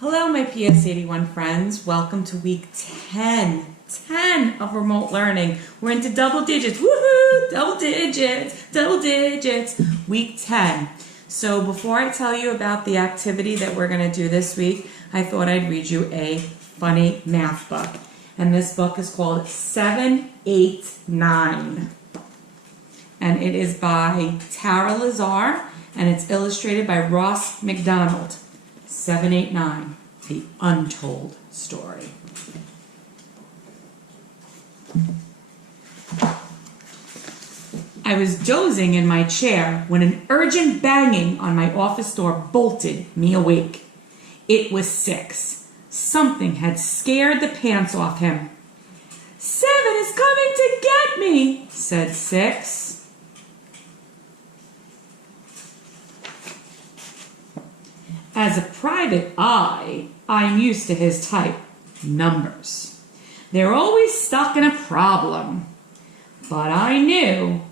Hello, my PS81 friends. Welcome to week 10 of remote learning. We're into double digits. Woohoo! Double digits. Week 10. So before I tell you about the activity that we're going to do this week, I thought I'd read you a funny math book. And this book is called 789. And it is by Tara Lazar, and it's illustrated by Ross McDonald. 789, The Untold Story. I was dozing in my chair when an urgent banging on my office door bolted me awake. It was 6. Something had scared the pants off him. 7 is coming to get me, said 6. As a private eye, I'm used to his type, numbers. They're always stuck in a problem. But I knew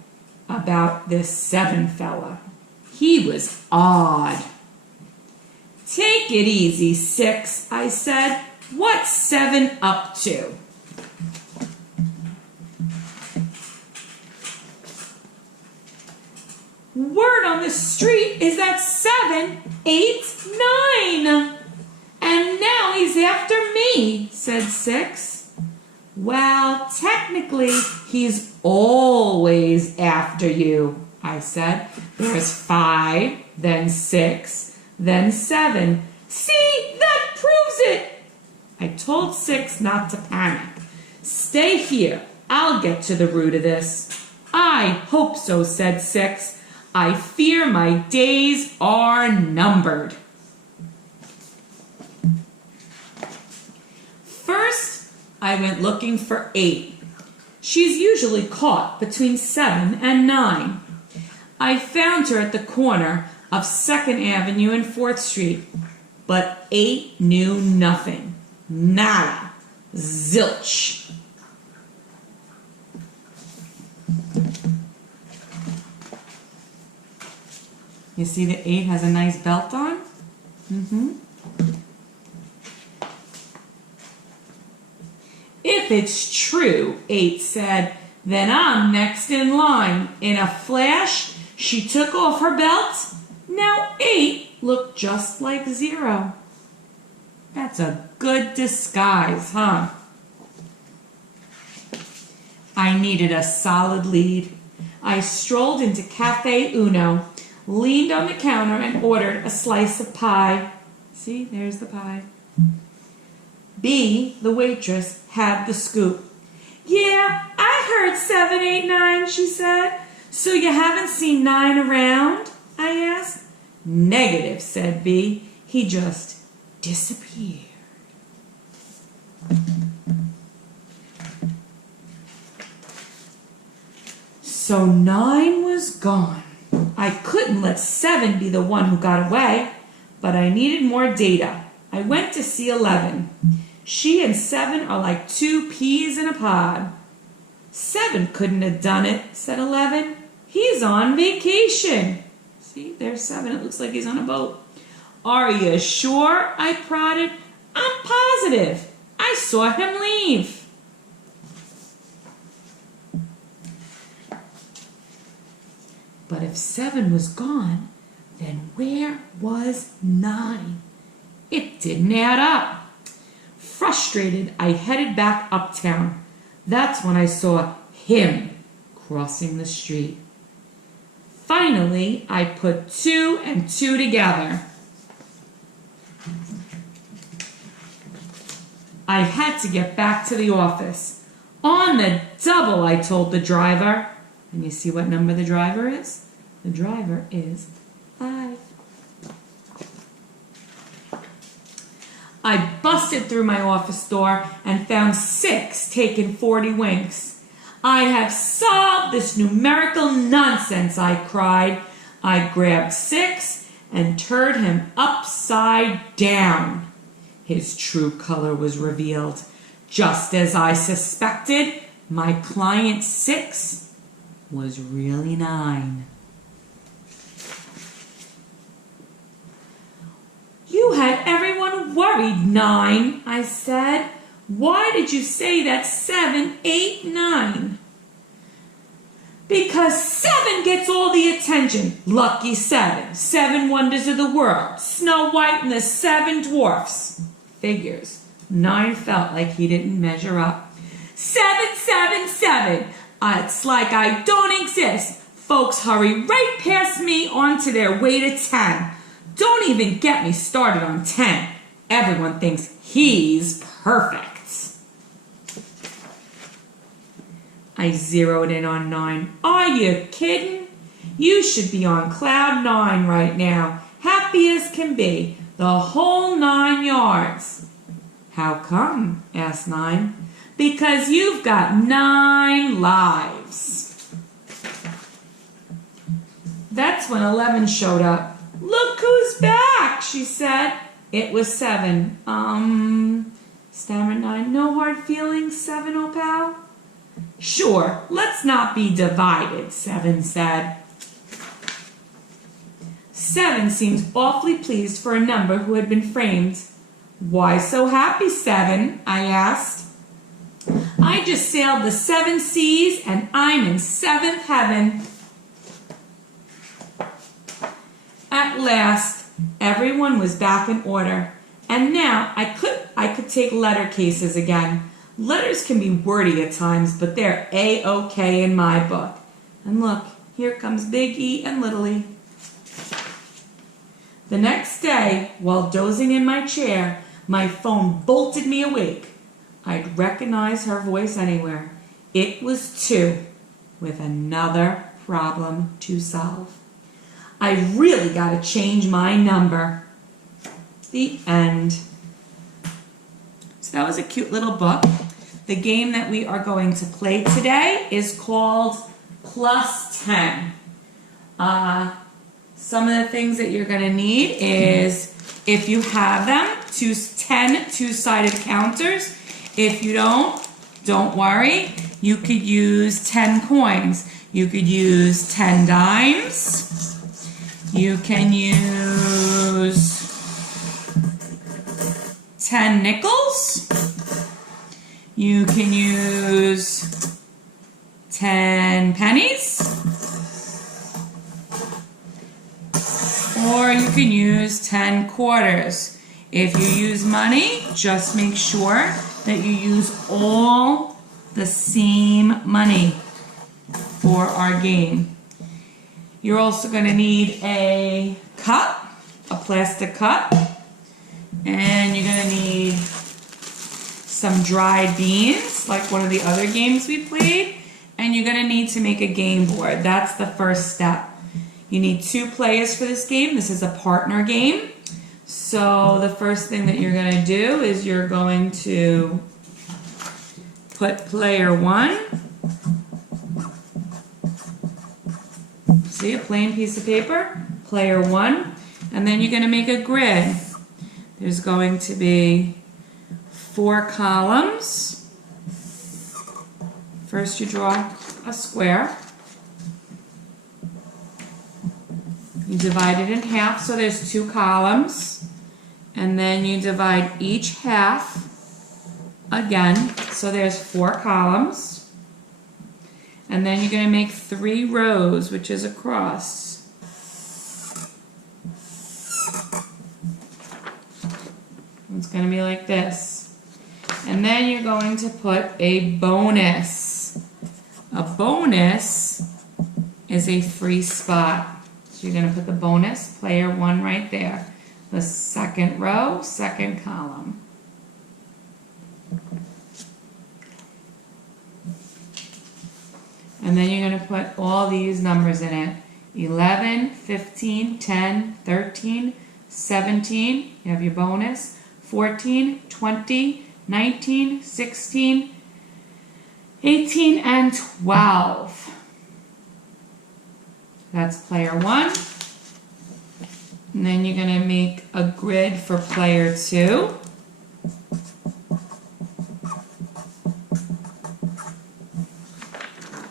about this 7 fella. He was odd. Take it easy, 6, I said. What's 7 up to? Word on the street is that 7, 8, 9. And now he's after me, said 6. Well, technically, he's always after you, I said. There's 5, then 6, then 7. See, that proves it. I told 6 not to panic. Stay here. I'll get to the root of this. I hope so, said 6. I fear my days are numbered. First, I went looking for 8. She's usually caught between 7 and 9. I found her at the corner of 2nd Avenue and 4th Street, but 8 knew nothing. Nada. Zilch. You see the 8 has a nice belt on? If it's true, 8 said, then I'm next in line. In a flash, she took off her belt. Now 8 looked just like 0. That's a good disguise, huh? I needed a solid lead. I strolled into Cafe Uno, leaned on the counter and ordered a slice of pie. See, there's the pie. B, the waitress, had the scoop. Yeah, I heard 7, 8, 9, she said. So you haven't seen 9 around? I asked. Negative, said B. He just disappeared. So 9 was gone. I couldn't let 7 be the one who got away, but I needed more data. I went to see 11. She and 7 are like 2 peas in a pod. 7 couldn't have done it, said 11. He's on vacation. See, there's 7. It looks like he's on a boat. Are you sure? I prodded. I'm positive. I saw him leave. But if 7 was gone, then where was 9? It didn't add up. Frustrated, I headed back uptown. That's when I saw him crossing the street. Finally, I put 2 and 2 together. I had to get back to the office. On the double, I told the driver. And you see what number the driver is? The driver is 5. I busted through my office door and found 6 taking 40 winks. I have solved this numerical nonsense, I cried. I grabbed 6 and turned him upside down. His true color was revealed. Just as I suspected, my client 6 was really 9. You had everyone worried, 9, I said. Why did you say that 7, 8, 9? Because 7 gets all the attention. Lucky 7. 7 wonders of the world. Snow White and the 7 dwarfs. Figures. 9 felt like he didn't measure up. 7, 7, 7. It's like I don't exist. Folks hurry right past me onto their way to 10. Don't even get me started on 10. Everyone thinks he's perfect. I zeroed in on 9. Are you kidding? You should be on cloud 9 right now. Happy as can be. The whole 9 yards. How come? Asked 9. Because you've got 9 lives. That's when 11 showed up. Look who's back, she said. It was 7. Stammered 9. No hard feelings, 7, old pal? Sure, let's not be divided, 7 said. 7 seemed awfully pleased for a number who had been framed. Why so happy, 7? I asked. I just sailed the 7 seas and I'm in 7th heaven. At last, everyone was back in order, and now I could take letter cases again. Letters can be wordy at times, but they're A-OK in my book. And look, here comes Big E and Little E. The next day, while dozing in my chair, my phone bolted me awake. I'd recognize her voice anywhere. It was 2, with another problem to solve. I really got to change my number. The end. So that was a cute little book. The game that we are going to play today is called Plus 10. Some of the things that you're going to need is, if you have them, 10 two-sided counters. If you don't worry. You could use 10 coins. You could use 10 dimes. You can use 10 nickels. You can use 10 pennies. Or you can use 10 quarters. If you use money, just make sure that you use all the same money for our game. You're also going to need a cup, a plastic cup, and you're going to need some dried beans, like one of the other games we played, and you're going to need to make a game board. That's the first step. You need 2 players for this game. This is a partner game. So the first thing that you're going to do is you're going to put player 1. See, a plain piece of paper, player 1, and then you're going to make a grid. There's going to be 4 columns. First you draw a square. You divide it in half, so there's 2 columns. And then you divide each half again, so there's 4 columns. And then you're going to make 3 rows, which is a cross. It's going to be like this. And then you're going to put a bonus. A bonus is a free spot. So you're going to put the bonus, player 1 right there. The second row, second column. And then you're going to put all these numbers in it. 11, 15, 10, 13, 17. You have your bonus. 14, 20, 19, 16, 18, and 12. That's player 1. And then you're going to make a grid for player 2.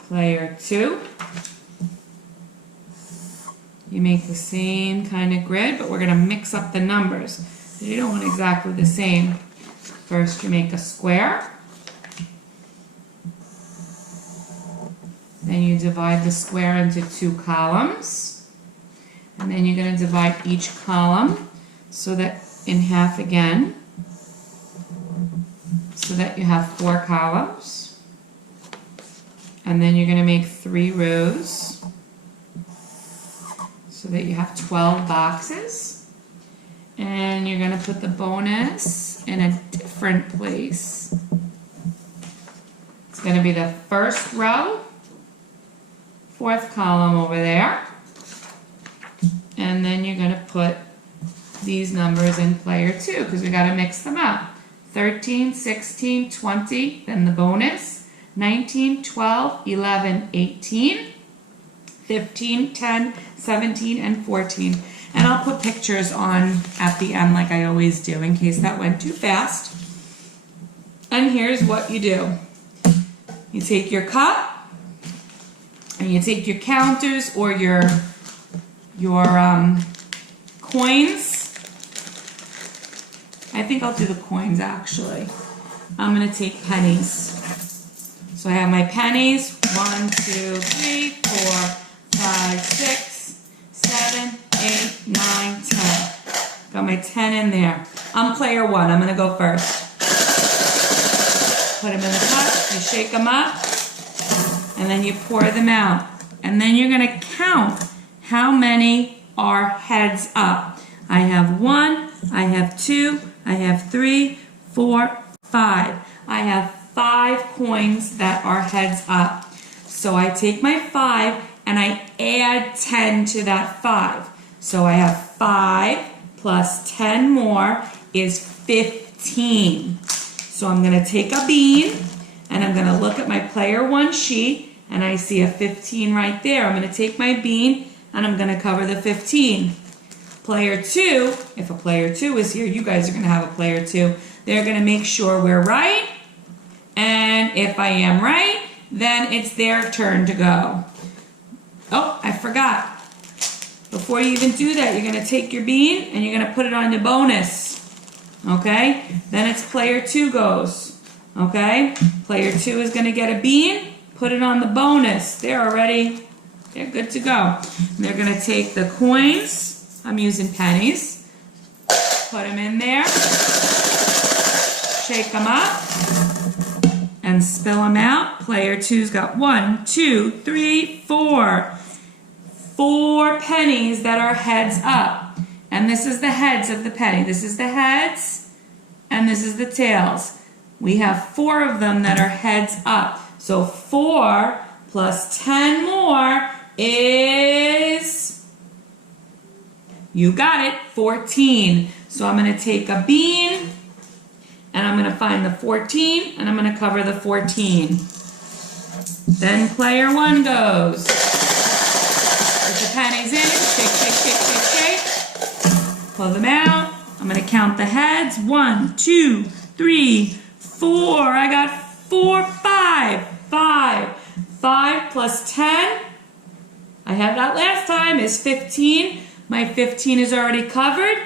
Player 2. You make the same kind of grid, but we're going to mix up the numbers. You don't want exactly the same. First you make a square. Then you divide the square into 2 columns. And then you're going to divide each column so that in half again. So that you have 4 columns. And then you're going to make 3 rows so that you have 12 boxes. And you're going to put the bonus in a different place. It's going to be the first row, 4th column over there. And then you're going to put these numbers in player 2 because we got to mix them up. 13, 16, 20, then the bonus, 19, 12, 11, 18, 15, 10, 17, and 14. And I'll put pictures on at the end like I always do in case that went too fast. And here's what you do. You take your cup and you take your counters or your coins. I think I'll do the coins actually. I'm going to take pennies. So I have my pennies. 1, 2, 3, 4, 5, 6, 7, 8, 9, 10. Got my 10 in there. I'm player 1. I'm going to go first. Put them in the cup. You shake them up. And then you pour them out. And then you're going to count how many are heads up. I have 1. I have 2. I have 3, 4, 5. I have 5 coins that are heads up. So I take my 5 and I add 10 to that 5. So I have 5 plus 10 more is 15. So I'm going to take a bean and I'm going to look at my player 1 sheet and I see a 15 right there. I'm going to take my bean and I'm going to cover the 15. Player 2, if a player 2 is here, you guys are going to have a player 2. They're going to make sure we're right. And if I am right, then it's their turn to go. Oh, I forgot. Before you even do that, you're going to take your bean and you're going to put it on the bonus. Okay? Then it's player 2 goes. Okay? Player 2 is going to get a bean, put it on the bonus. They're good to go. They're going to take the coins. I'm using pennies. Put them in there. Shake them up. And spill them out. Player 2's got 1, 2, 3, 4. 4 pennies that are heads up. And this is the heads of the penny. This is the heads. And this is the tails. We have 4 of them that are heads up. So 4 plus 10 more is... You got it, 14. So I'm going to take a bean, and I'm going to find the 14, and I'm going to cover the 14. Then player 1 goes. Put the pennies in, shake, shake, shake, shake, shake. Pull them out. I'm going to count the heads. 1, 2, 3, 4. I got 4, 5. 5 plus 10. I had that last time is 15. My 15 is already covered.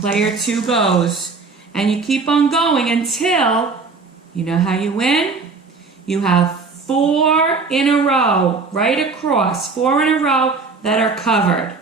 Player 2 goes. And you keep on going until, you know how you win? You have 4 in a row, right across, 4 in a row that are covered.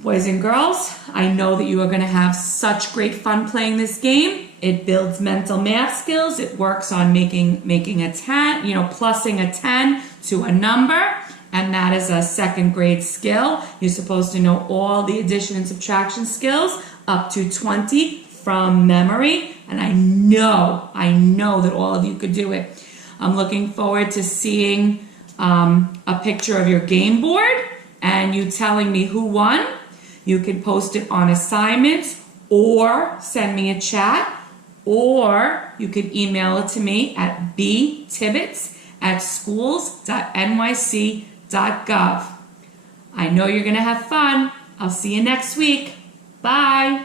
Boys and girls, I know that you are going to have such great fun playing this game. It builds mental math skills. It works on making a 10, plussing a 10 to a number. And that is a 2nd grade skill. You're supposed to know all the addition and subtraction skills up to 20 from memory. And I know that all of you could do it. I'm looking forward to seeing a picture of your game board and you telling me who won. You can post it on assignments or send me a chat, or you can email it to me at btibbets@schools.nyc.gov. I know you're going to have fun. I'll see you next week. Bye.